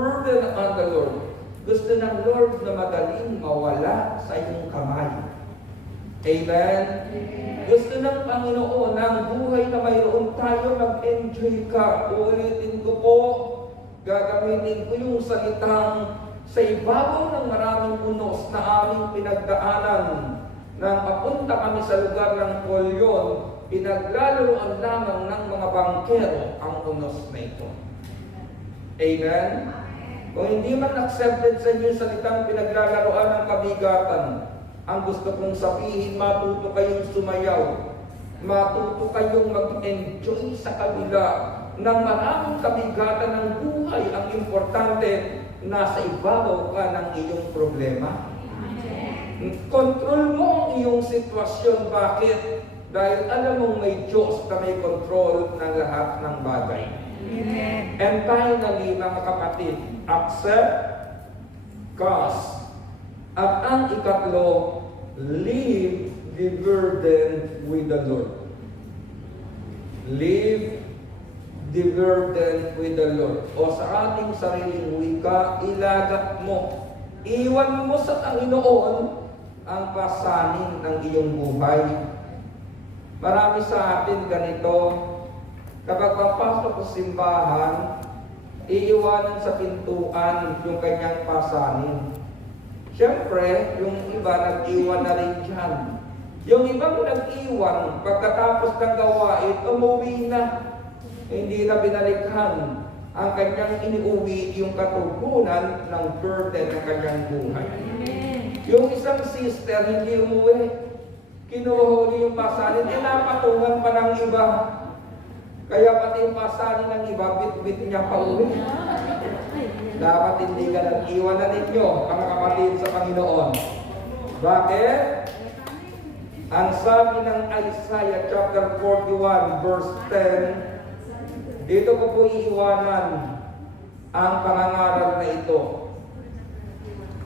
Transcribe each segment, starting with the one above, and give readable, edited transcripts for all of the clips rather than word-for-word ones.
burden on the Lord. Gusto ng Lord na madaling mawala sa iyong kamay. Amen? Gusto ng Panginoon na ang buhay na mayroon tayo, mag-enjoy ka. Uulitin ko po, gagamitin ko yung salitang sa ibabaw ng maraming unos na aming pinagdaanan nang papunta kami sa lugar ng Polyon, pinaglalaroan lamang ng mga bangkero ang unos na ito. Amen? Kung hindi man accepted sa inyo yung salitang pinaglalaroan ng kabigatan, ang gusto kong sabihin, matuto kayong sumayaw, matuto kayong mag-enjoy sa kabila ng maraming kabigatan ng buhay. Ang importante, nasa ibabaw ka ng iyong problema. Control mo ang iyong sitwasyon. Bakit? Dahil alam mong may Diyos na may control ng lahat ng bagay. And finally, mga kapatid, accept, cast, at ang ikatlo, leave the burden with the Lord. Leave the burden with the Lord. O sa ating sariling wika, ilagat mo. Iwan mo sa Panginoon ang pasanin ng iyong buhay. Marami sa atin ganito, kapag papasok sa simbahan, iiwanan sa pintuan yung kanyang pasanin. Siyempre, yung iba nag-iwan na rin dyan. Yung ibang nag-iwan, pagkatapos ng gawain, umuwi na. Hindi na binalikan ang kanyang iniuwi, yung katugunan ng burden ng kanyang buhay. Yung isang sister, hindi umuwi. Kinuha yung pasanin, napatungan pa ng iba. Kaya pati yung pasanin ng iba, bit-bit niya pa uwi. Dapat hindi ka nag-iwan na ninyo, mga kapatid sa Panginoon. Bakit? Ang sabi ng Isaiah chapter 41 verse 10, dito ko po iiwanan ang pangangaral na ito.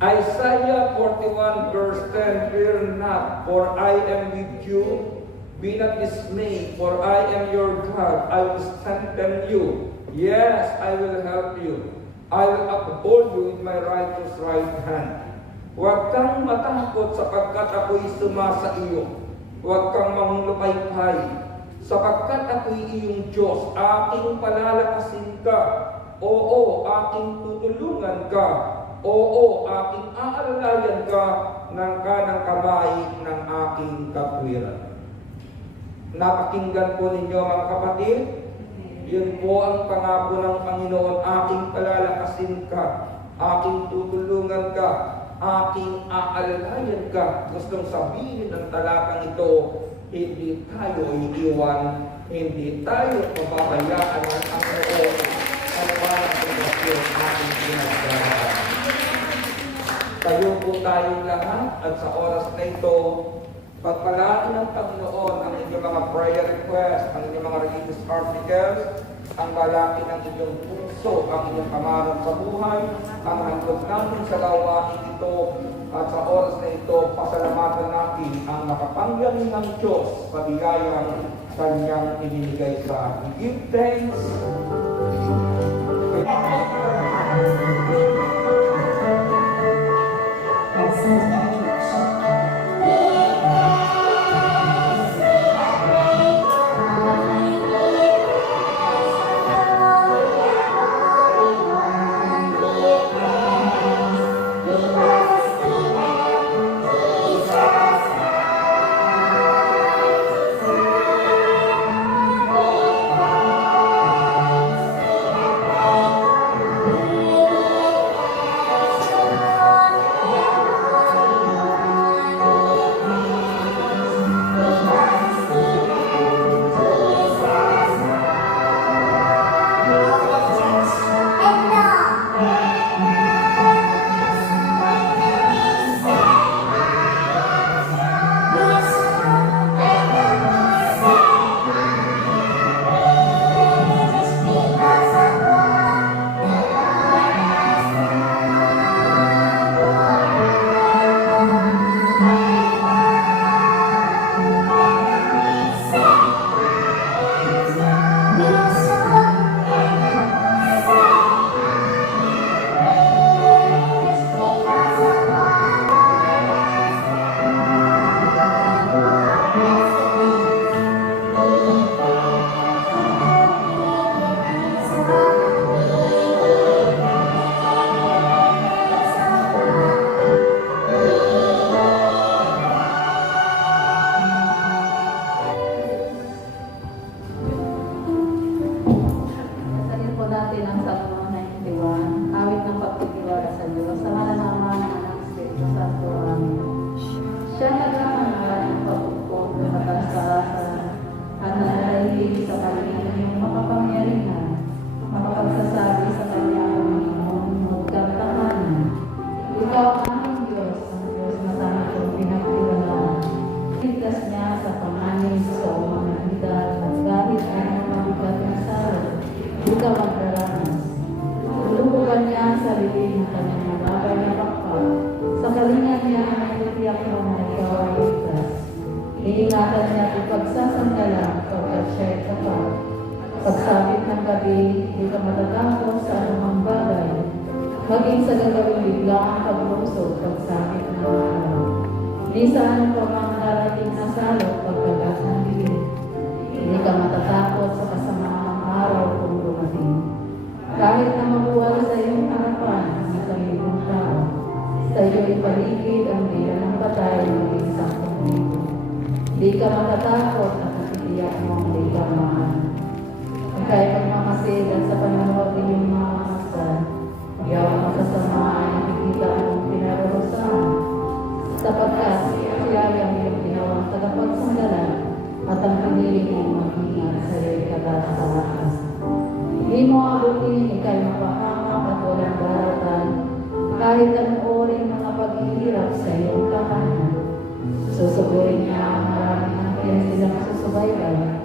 Isaiah 41 verse 10, fear not, for I am with you. Be not dismayed, for I am your God. I will strengthen you. Yes, I will help you. I will uphold you with my righteous right hand. Huwag kang matakot sapagkat ako'y sumasa iyo. Huwag kang manglupaypay sapagkat ako'y iyong Diyos. Aking palalakasin ka. Oo, aking tutulungan ka. Oo, aking aalalayan ka ng kanang kamay ng aking katwiran. Napakinggan po ninyo mga kapatid, yun po ang pangako ng Panginoon, aking palalakasin ka, aking tutulungan ka, aking aalalayan ka. Gustong sabihin ng talatang ito, hindi tayo iiwan, hindi tayo mababayaan ng Panginoon at parang pagkakil ating pinagdarahan. Tayo po tayong lahat at sa oras na ito, pagpalain ng Panginoon ang inyong mga prayer requests, ang inyong mga religious articles, ang balaki ng inyong puso, ang inyong kamarang sa buhay, ang handog natin sa gawain ito, at sa oras na ito, pasalamatan natin ang makapangyarihang Diyos sa biyayang Kanyang ibinigay sa atin. Give thanks. Iingatan niya at ipagsasandalan pagkat siya'y tapat. Pagsapit ng gabi, hindi ka matatakot sa anumang bagay. Maging sa gagawin bigla ang paglusog pagsapit ng araw. Di sa anong pamang darating na salot pagkagat ng dilim. Hindi ka matatakot sa kasamaang araw kung dumating. Kahit na mabuwal sa iyong harapan ang ikalibong tao, sa iyo'y paligid ang bilang ng patay maging 10,000. Di ka matatakot at nakitiyak mong di ka mahal. Ika'y magmamasilan sa panahon ng iyong mga kamastan. Yaw ang kasamaan ang nakikita mong pinarurusahan. Sapagkat siya ang iyong ginawang tagapagsandalan at ang pinili mong mag-ingat sa iyong kagataas. Di mo abutin, ika'y mapahamak at walang daratan kahit anong oring mga paghihirap sa iyong tahanan. Susugurin niya ang maraming angkin silang susubaybay.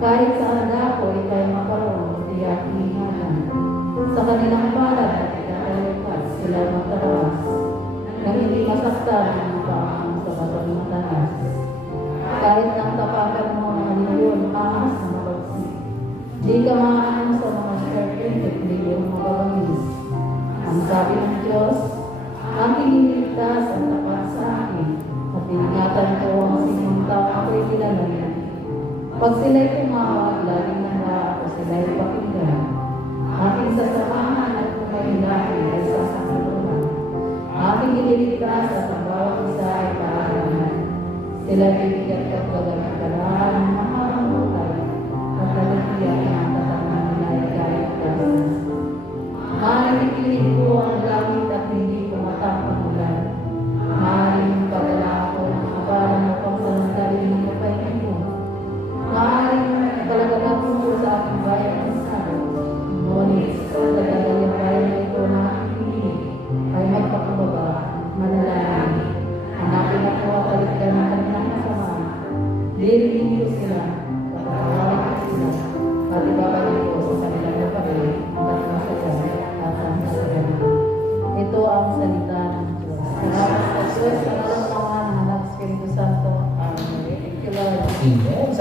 Kahit saan ako, ika'y makaroon, tiyak ihanan. Sa kanilang palad at ikatalikas, sila matarawas. Nang hindi masaktan ang paang sa batang matanas. Kahit nang tapakan mo ang aliyon, ahas na mabagsik. Di ka maanong sa mga serpent at hindi yung mababangis. Ang sabi ng Diyos, aking iniligtas ang tapat sa akin. At iningatan ko ang sinong tao ako'y kilalanin. Pag sila'y tumawag, laging nanda ako sila'y pakinggan. Aking sasamahan at kumahilahin ay sasakuluhan. Aking iniligtas at ang bawat isa ay paaralan. Sila bibigyan ka gagamit kalahan ng mahamutay at nagatiyak ng katangan nila ay kahit gasas. Maaaring ipilit ko ang langit at hindi ko matapang ulan. Maaaring padala ako ng kabalan upang salantarin ng kapahingan mo. Maaaring talagagan mo sa aking bayan ng salo. Ngunit sa tagalagayang bayan na ito na aking pinili ay magpakababa, manalangin. Hanapin ako at talikdan ng kanilang kasamaan. Lirigin ko sila, patatawarin ko sila, at ibabalik ko sa kanilang napagay hanggang masaya at ang masaya. Ito ang salita ng Diyos. Salamat sa Diyos, sa ngalan ng Ama, ng Anak, Espiritu Santo. Amen. Thank you, Lord. Amen.